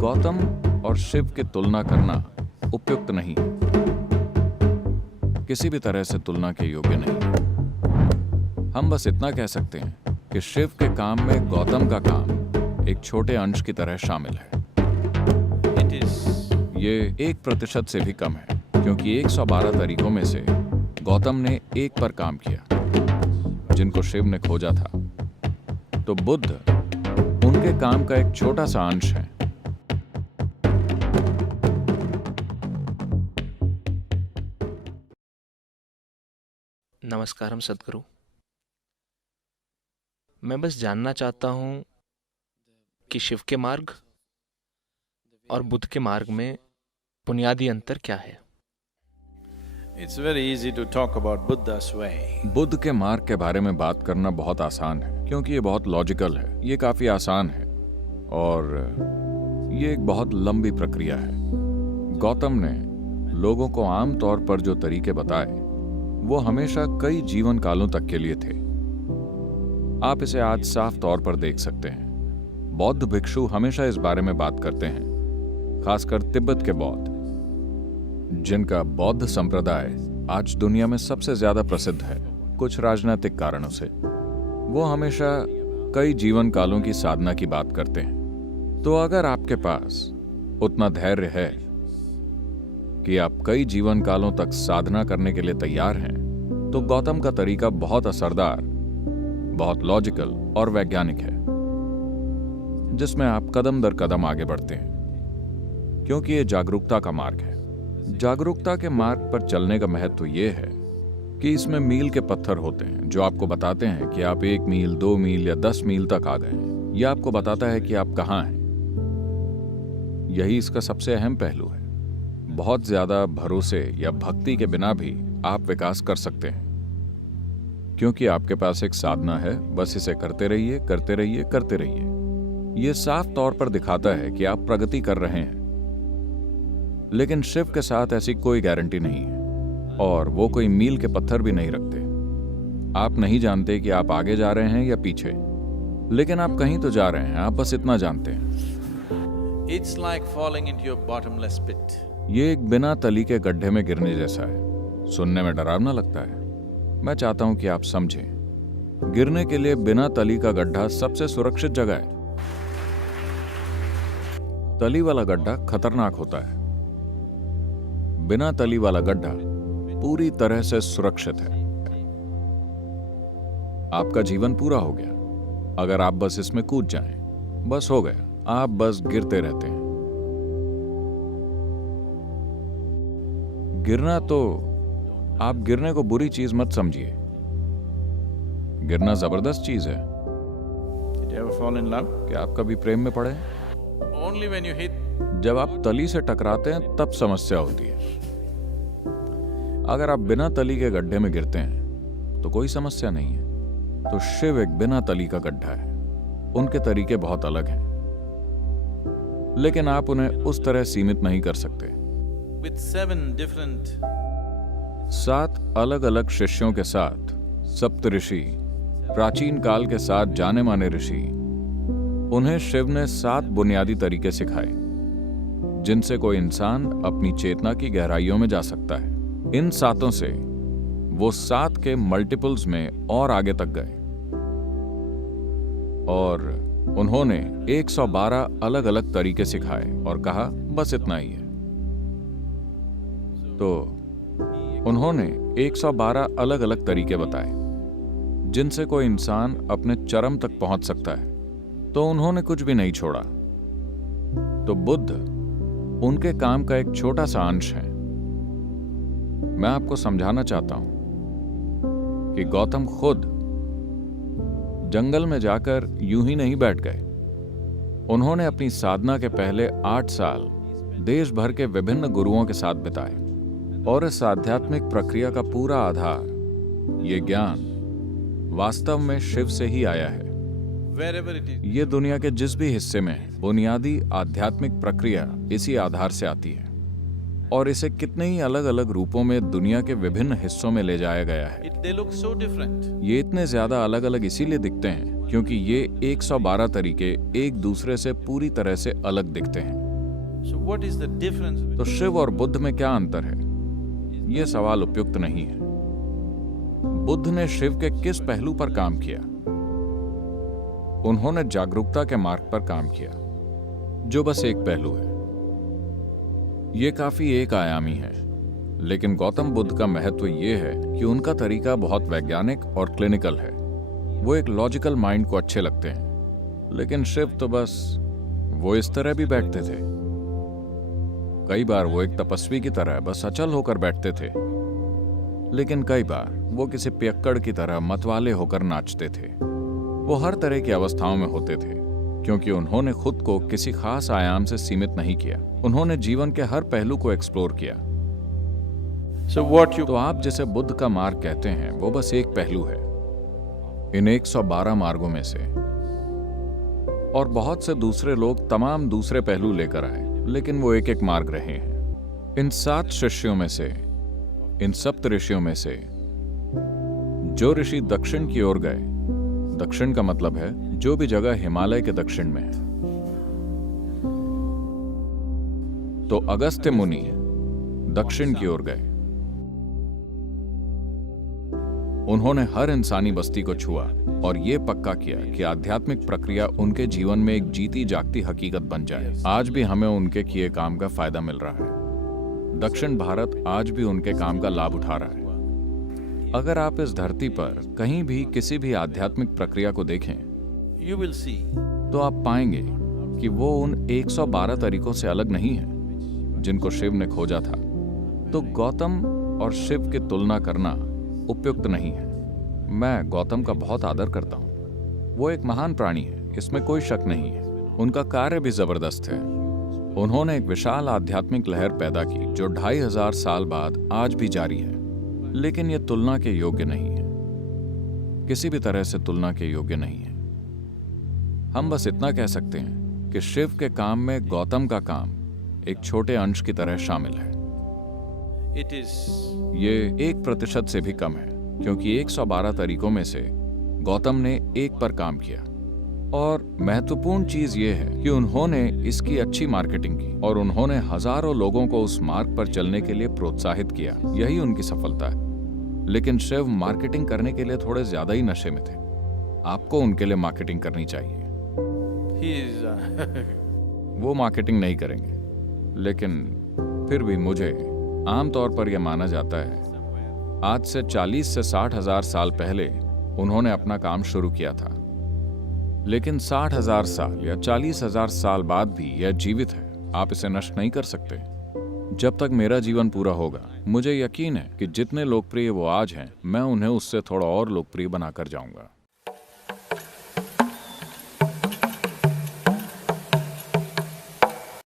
गौतम और शिव की तुलना करना उपयुक्त नहीं है, किसी भी तरह से तुलना के योग्य नहीं है। हम बस इतना कह सकते हैं कि शिव के काम में गौतम का काम एक छोटे अंश की तरह शामिल है। ये 1% से भी कम है, क्योंकि 112 तरीकों में से गौतम ने एक पर काम किया जिनको शिव ने खोजा था। तो बुद्ध उनके काम का एक छोटा सा अंश है। नमस्कारम सद्गुरु। मैं बस जानना चाहता हूं कि शिव के मार्ग और बुद्ध के मार्ग में बुनियादी अंतर क्या है। It's very easy to talk about Buddha's way. Buddha के मार्ग के बारे में बात करना बहुत आसान है, क्योंकि ये बहुत लॉजिकल है, ये काफी आसान है और ये एक बहुत लंबी प्रक्रिया है। गौतम ने लोगों को आम तौर पर जो तरीके बताए वो हमेशा कई जीवन कालों तक के लिए थे। आप इसे आज साफ तौर पर देख सकते हैं। बौद्ध भिक्षु हमेशा इस बारे में बात करते हैं, खासकर तिब्बत के बौद्ध, जिनका बौद्ध संप्रदाय आज दुनिया में सबसे ज्यादा प्रसिद्ध है कुछ राजनीतिक कारणों से। वो हमेशा कई जीवन कालों की साधना की बात करते हैं। तो अगर आपके पास उतना धैर्य है कि आप कई जीवन कालों तक साधना करने के लिए तैयार हैं, तो गौतम का तरीका बहुत असरदार, बहुत लॉजिकल और वैज्ञानिक है, जिसमें आप कदम दर कदम आगे बढ़ते हैं, क्योंकि ये जागरूकता का मार्ग है। जागरूकता के मार्ग पर चलने का महत्व ये है कि इसमें मील के पत्थर होते हैं जो आपको बताते हैं कि आप 1 मील, 2 मील या 10 मील तक आ गए हैं। यह आपको बताता है कि आप कहाँ हैं। यही इसका सबसे अहम पहलू है। बहुत ज्यादा भरोसे या भक्ति के बिना भी आप विकास कर सकते हैं, क्योंकि आपके पास एक साधना है। बस इसे करते रहिए, करते रहिए, करते रहिए। यह साफ तौर पर दिखाता है कि आप प्रगति कर रहे हैं। लेकिन शिव के साथ ऐसी कोई गारंटी नहीं है और वो कोई मील के पत्थर भी नहीं रखते। आप नहीं जानते कि आप आगे जा रहे हैं या पीछे, लेकिन आप कहीं तो जा रहे हैं, आप बस इतना जानते हैं। It's like falling into your bottomless pit. ये एक बिना तली के गड्ढे में गिरने जैसा है। सुनने में डरावना लगता है। मैं चाहता हूं कि आप समझें। गिरने के लिए बिना तली का गड्ढा सबसे सुरक्षित जगह है। तली वाला गड्ढा खतरनाक होता है। बिना तली वाला गड्ढा पूरी तरह से सुरक्षित है। आपका जीवन पूरा हो गया अगर आप बस इसमें कूद जाएं। बस हो गया, आप बस गिरते रहते हैं। गिरना तो आप गिरने को बुरी चीज मत समझिए। गिरना जबरदस्त चीज है। Did you ever fall in love? क्या आप कभी प्रेम में पड़े? Only when you hit. जब आप तली से टकराते हैं तब समस्या होती है। अगर आप बिना तली के गड्ढे में गिरते हैं तो कोई समस्या नहीं है। तो शिव एक बिना तली का गड्ढा है। उनके तरीके बहुत अलग हैं, लेकिन आप उन्हें उस तरह सीमित नहीं कर सकते। With 7 different 7 अलग अलग शिष्यों के साथ सप्तऋषि, प्राचीन काल के 7 जाने माने ऋषि, उन्हें शिव ने 7 बुनियादी तरीके सिखाए जिनसे कोई इंसान अपनी चेतना की गहराइयों में जा सकता है। इन 7 से वो 7 के मल्टीपल्स में और आगे तक गए और उन्होंने 112 अलग अलग तरीके सिखाए और कहा बस इतना ही है। तो उन्होंने 112 अलग अलग तरीके बताए जिनसे कोई इंसान अपने चरम तक पहुंच सकता है। तो उन्होंने कुछ भी नहीं छोड़ा। तो बुद्ध उनके काम का एक छोटा सा अंश है। मैं आपको समझाना चाहता हूं कि गौतम खुद जंगल में जाकर यूं ही नहीं बैठ गए। उन्होंने अपनी साधना के पहले 8 साल देश भर के विभिन्न गुरुओं के साथ बिताए और इस आध्यात्मिक प्रक्रिया का पूरा आधार, ये ज्ञान, वास्तव में शिव से ही आया है। wherever it is. ये दुनिया के जिस भी हिस्से में है, बुनियादी आध्यात्मिक प्रक्रिया इसी आधार से आती है और इसे कितने ही अलग अलग रूपों में दुनिया के विभिन्न हिस्सों में ले जाया गया है। They look so different. ये इतने ज्यादा अलग अलग इसीलिए दिखते हैं क्योंकि ये 112 तरीके एक दूसरे से पूरी तरह से अलग दिखते हैं। So what is the difference? तो शिव और बुद्ध में क्या अंतर है? ये सवाल उपयुक्त नहीं है। बुद्ध ने शिव के किस पहलू पर काम किया? उन्होंने जागरूकता के मार्ग पर काम किया, जो बस एक पहलू है। ये काफी एक आयामी है। लेकिन गौतम बुद्ध का महत्व ये है कि उनका तरीका बहुत वैज्ञानिक और क्लिनिकल है। वो एक लॉजिकल माइंड को अच्छे लगते हैं। लेकिन शिव तो बस वो इस तरह भी बैठते थे। कई बार वो एक तपस्वी की तरह बस अचल होकर बैठते थे, लेकिन कई बार वो किसी पियक्कड़ की तरह मतवाले होकर नाचते थे। वो हर तरह की अवस्थाओं में होते थे, क्योंकि उन्होंने खुद को किसी खास आयाम से सीमित नहीं किया। उन्होंने जीवन के हर पहलू को एक्सप्लोर किया। तो आप जिसे बुद्ध का मार्ग कहते हैं, वो बस एक पहलू है इन 112 मार्गों में से। और बहुत से दूसरे लोग तमाम दूसरे पहलू लेकर आए, लेकिन वो एक एक मार्ग रहे हैं। इन 7 शिष्यों में से, इन सप्त ऋषियों में से जो ऋषि दक्षिण की ओर गए, दक्षिण का मतलब है जो भी जगह हिमालय के दक्षिण में है, तो अगस्त्य मुनि दक्षिण की ओर गए। उन्होंने हर इंसानी बस्ती को छुआ और यह पक्का किया कि आध्यात्मिक प्रक्रिया उनके जीवन में एक जीती जागती हकीकत बन जाए। आज भी हमें उनके किए काम का फायदा मिल रहा है। दक्षिण भारत आज भी उनके काम का लाभ उठा रहा है। अगर आप इस धरती पर कहीं भी किसी भी आध्यात्मिक प्रक्रिया को देखें, You will see. तो आप पाएंगे कि वो उन 112 तरीकों से अलग नहीं है जिनको शिव ने खोजा था। तो गौतम और शिव की तुलना करना उपयुक्त नहीं है। मैं गौतम का बहुत आदर करता हूँ। वो एक महान प्राणी है, इसमें कोई शक नहीं है। उनका कार्य भी जबरदस्त है। उन्होंने एक विशाल आध्यात्मिक लहर पैदा की जो 2500 साल बाद आज भी जारी है। लेकिन यह तुलना के योग्य नहीं है, किसी भी तरह से तुलना के योग्य नहीं है। हम बस इतना कह सकते हैं कि शिव के काम में गौतम का काम एक छोटे अंश की तरह शामिल है। It is. ये 1% से भी कम है, क्योंकि 112 तरीकों में से गौतम ने एक पर काम किया। और महत्वपूर्ण चीज ये है कि उन्होंने इसकी अच्छी मार्केटिंग की और उन्होंने हजारों लोगों को उस मार्ग पर चलने के लिए प्रोत्साहित किया। यही उनकी सफलता है। लेकिन शिव मार्केटिंग करने के लिए थोड़े ज्यादा ही नशे में थे। आपको उनके लिए मार्केटिंग करनी चाहिए। He is. वो मार्केटिंग नहीं करेंगे, लेकिन फिर भी मुझे आमतौर पर यह माना जाता है आज से 40 से 60 हजार साल पहले उन्होंने अपना काम शुरू किया था। लेकिन 60,000 साल या 40,000 साल बाद भी यह जीवित है। आप इसे नष्ट नहीं कर सकते। जब तक मेरा जीवन पूरा होगा, मुझे यकीन है कि जितने लोकप्रिय वो आज हैं, मैं उन्हें उससे थोड़ा और लोकप्रिय बनाकर जाऊंगा।